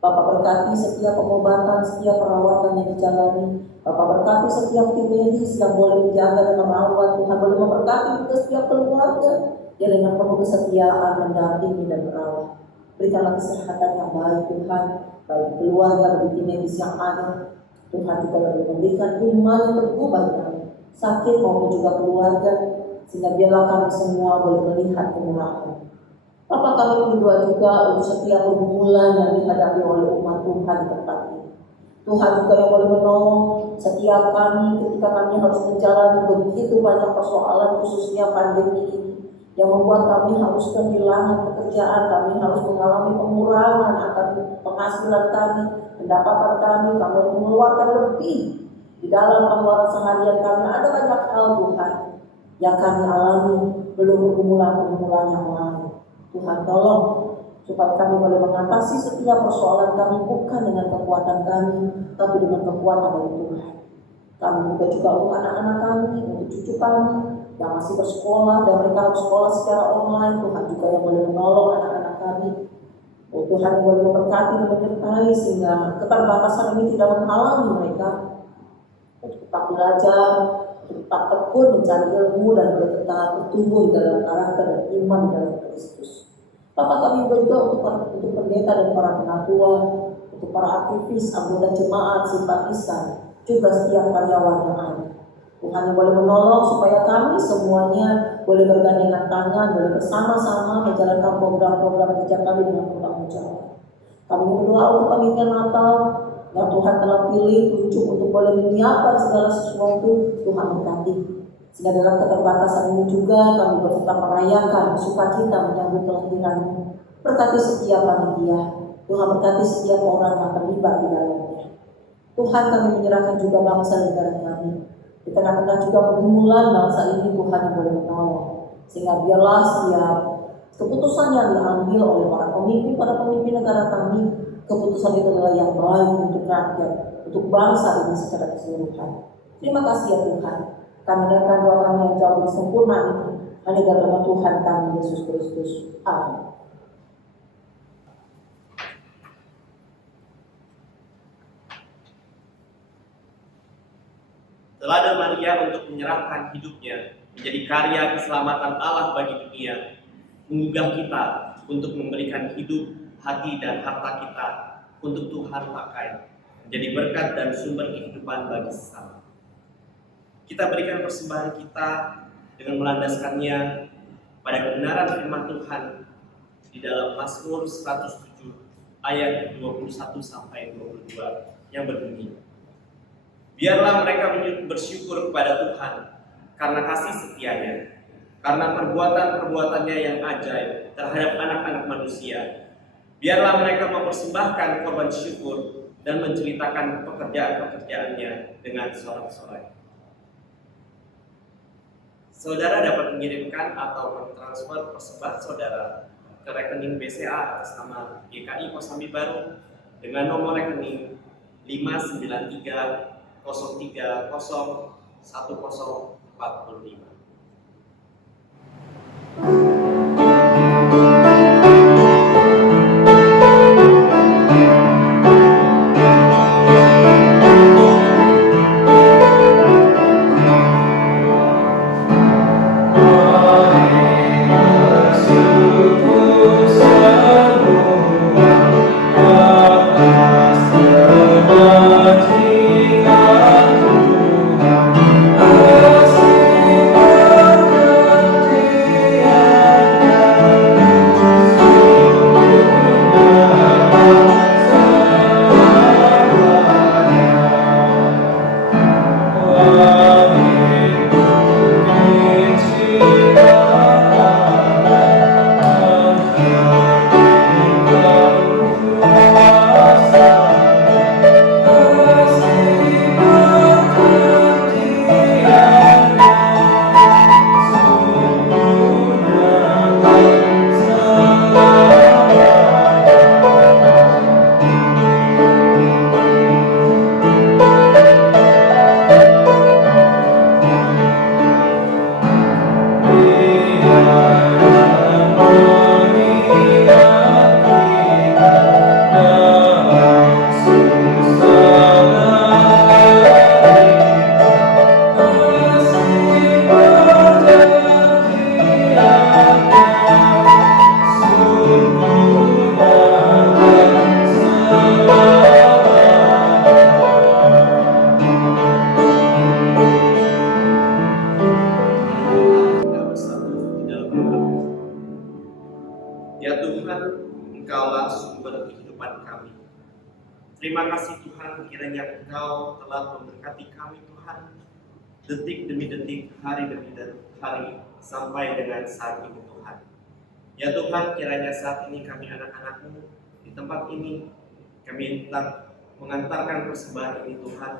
Bapak berkati setiap pengobatan, setiap perawatan yang dijalani. Bapak berkati setiap tim medis yang boleh menjaga dan merawat. Tuhan boleh memberkati juga setiap keluarga yang dengan penuh kesetiaan mendampingi dan merawat. Berikanlah kesehatan yang baik Tuhan, bagi keluarga, bagi tim medis yang ada. Tuhan juga boleh memberikan iman yang teguh bagi kami, sakit maupun juga keluarga, sehingga biarlah kami semua boleh melihat kemurahan. Bapak, kami berdoa juga untuk setiap pergumulan yang dihadapi oleh umat Tuhan di tempat ini. Tuhan juga yang boleh menolong setiap kami ketika kami harus menjalani begitu banyak persoalan, khususnya pandemi ini, yang membuat kami harus kehilangan pekerjaan, kami harus mengalami pengurangan akan penghasilan kami, pendapatan kami harus mengeluarkan lebih di dalam pengeluaran seharian kami. Ada banyak hal Tuhan yang kami alami, belum pergumulan-pergumulan yang lain. Tuhan tolong supaya kami boleh mengatasi setiap persoalan kami bukan dengan kekuatan kami, tapi dengan kekuatan dari Tuhan. Kami minta juga untuk anak-anak kami, untuk cucu kami yang masih bersekolah dan mereka harus sekolah secara online. Tuhan juga yang boleh menolong anak-anak kami. Tuhan yang boleh memberkati dan menyertai sehingga keterbatasan ini tidak menghalangi mereka untuk tetap belajar, untuk tetap tekun mencari ilmu dan boleh tetap bertumbuh dalam karakter dan iman dalam Kristus. Bapak, kami juga untuk pendeta dan para penatua, untuk para aktivis, anggota jemaat, simpatisan, juga setiap karyawan yang ada. Tuhan yang boleh menolong supaya kami semuanya boleh bergandengan tangan, boleh bersama-sama menjalankan program-program kerja kami dengan bertanggung jawab. Kami berdoa untuk panitia Natal yang Tuhan telah pilih, tunjuk untuk boleh menyiapkan segala sesuatu. Tuhan berkati. Sehingga dalam keterbatasan ini juga kami tetap merayakan sukacita menyambut kelahiran-Mu. Berkati setiap panitia, Tuhan berkati setiap orang yang terlibat di dalamnya. Tuhan, kami menyerahkan juga bangsa negara kami. Di tengah-tengah juga pergumulan bangsa ini, Tuhan yang boleh menolong. Sehingga biarlah setiap keputusan yang diambil oleh para pemimpin negara kami, keputusan itu adalah yang baik untuk rakyat, untuk bangsa ini secara keseluruhan. Terima kasih ya Tuhan. Kami datang doa kami yang jauh lebih sempurna ini hanya dalam nama Tuhan kami Yesus Kristus. Amin. Teladan Maria untuk menyerahkan hidupnya menjadi karya keselamatan Allah bagi dunia, menggugah kita untuk memberikan hidup, hati dan harta kita untuk Tuhan pakai menjadi berkat dan sumber kehidupan bagi sesama. Kita berikan persembahan kita dengan melandaskannya pada kebenaran firman Tuhan di dalam Mazmur 107 ayat 21 sampai 22 yang berbunyi, biarlah mereka bersyukur kepada Tuhan karena kasih setianya, karena perbuatan-perbuatannya yang ajaib terhadap anak-anak manusia. Biarlah mereka mempersembahkan korban syukur dan menceritakan pekerjaan-pekerjaannya dengan sorak-sorai. Saudara dapat mengirimkan atau mentransfer persembahan saudara ke rekening BCA atas nama GKI Kosambi Baru dengan nomor rekening 59303011045. Semua Terima kasih Tuhan, kiranya Engkau telah memberkati kami Tuhan, detik demi detik, hari demi hari, sampai dengan saat ini Tuhan. Ya Tuhan, kiranya saat ini kami anak-anak-Mu di tempat ini, kami hendak mengantarkan persembahan ini Tuhan.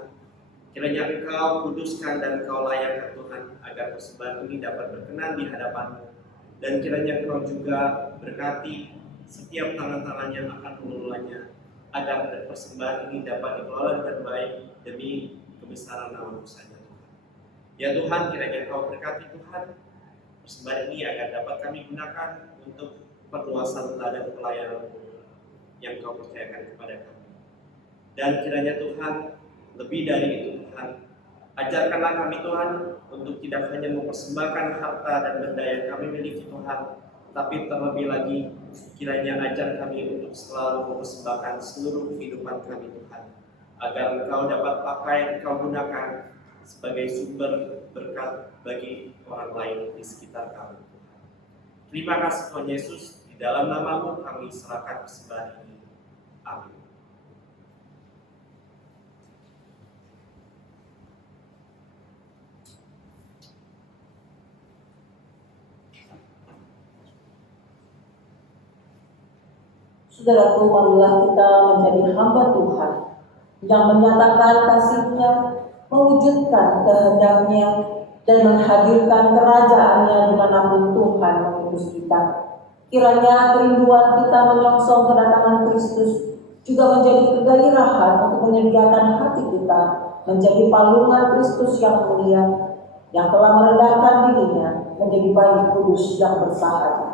Kiranya Engkau kuduskan dan Engkau layakkan Tuhan, agar persembahan ini dapat berkenan di hadapan-Mu. Dan kiranya Engkau juga berkati setiap tangan-tangan yang akan mengelolanya, agar persembahan ini dapat dikelola dengan baik demi kebesaran nama-Mu saja Tuhan. Ya Tuhan, kiranya Engkau berkati Tuhan persembahan ini agar dapat kami gunakan untuk perluasan ladang pelayanan yang Kau percayakan kepada kami. Dan kiranya Tuhan, lebih dari itu Tuhan, ajarkanlah kami Tuhan untuk tidak hanya mempersembahkan harta dan benda yang kami miliki Tuhan, tapi terlebih lagi kiranya ajar kami untuk selalu mempersembahkan seluruh kehidupan kami Tuhan, agar Engkau dapat pakai, Engkau gunakan sebagai sumber berkat bagi orang lain di sekitar kami. Terima kasih Tuhan Yesus, di dalam nama-Mu kami serahkan persembahan ini. Amin. Saudaraku, marilah kita menjadi hamba Tuhan yang menyatakan kasih-Nya, mewujudkan kehendak-Nya, dan menghadirkan kerajaan-Nya dimanapun Tuhan mengutus kita. Kiranya kerinduan kita menyongsong kedatangan Kristus juga menjadi kegairahan untuk menyediakan hati kita menjadi palungan Kristus yang mulia, yang telah merendahkan dirinya menjadi bayi kudus yang bersahaja.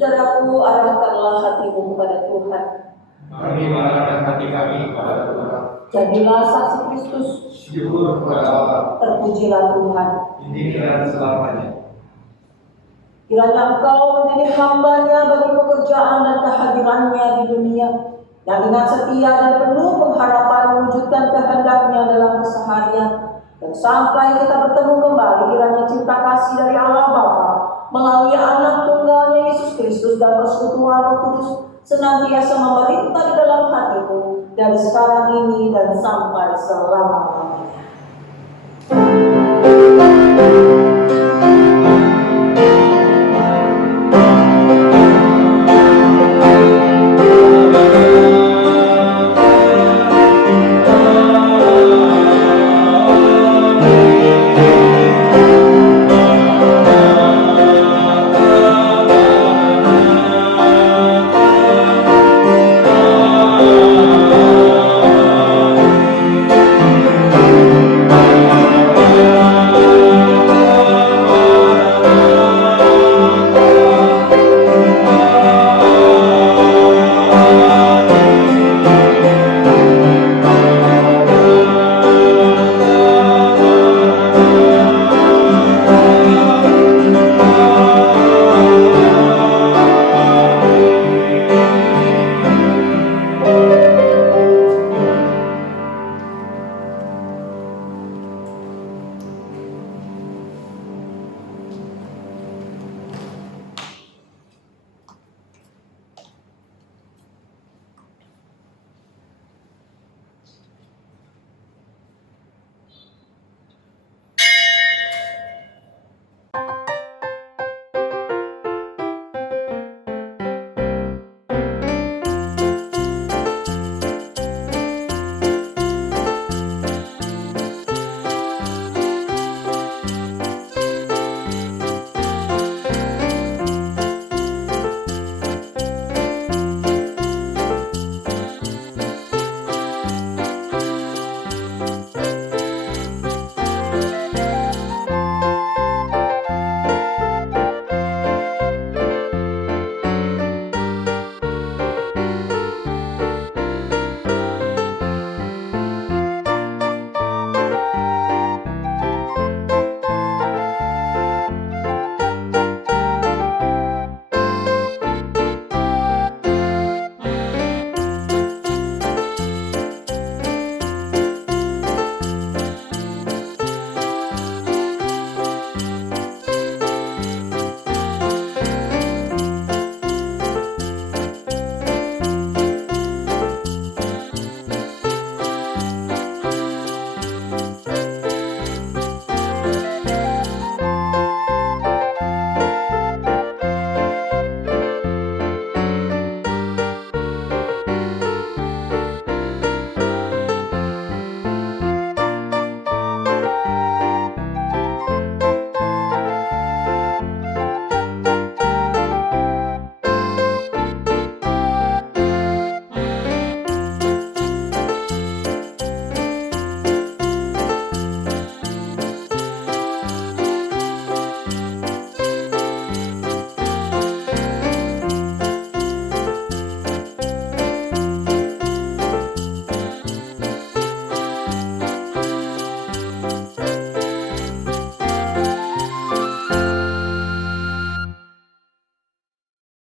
Saudaraku, arahkanlah hatimu kepada Tuhan. Mari mengarahkan hati kami kepada Tuhan. Jadilah saksi Kristus. Syukur kepada Allah. Terpujilah Tuhan. Ini dan selamanya. Kiranya Engkau menjadi hamba-Nya bagi pekerjaan dan kehadiran-Nya di dunia, yang dengan setia dan penuh pengharapan mewujudkan kehendak-Nya dalam keseharian. Dan sampai kita bertemu kembali, kiranya cinta kasih dari Allah Bapa melalui anak tunggalnya Yesus Kristus dan persekutuan Roh Kudus senantiasa memerintah di dalam hatiku dari sekarang ini dan sampai selama-lamanya.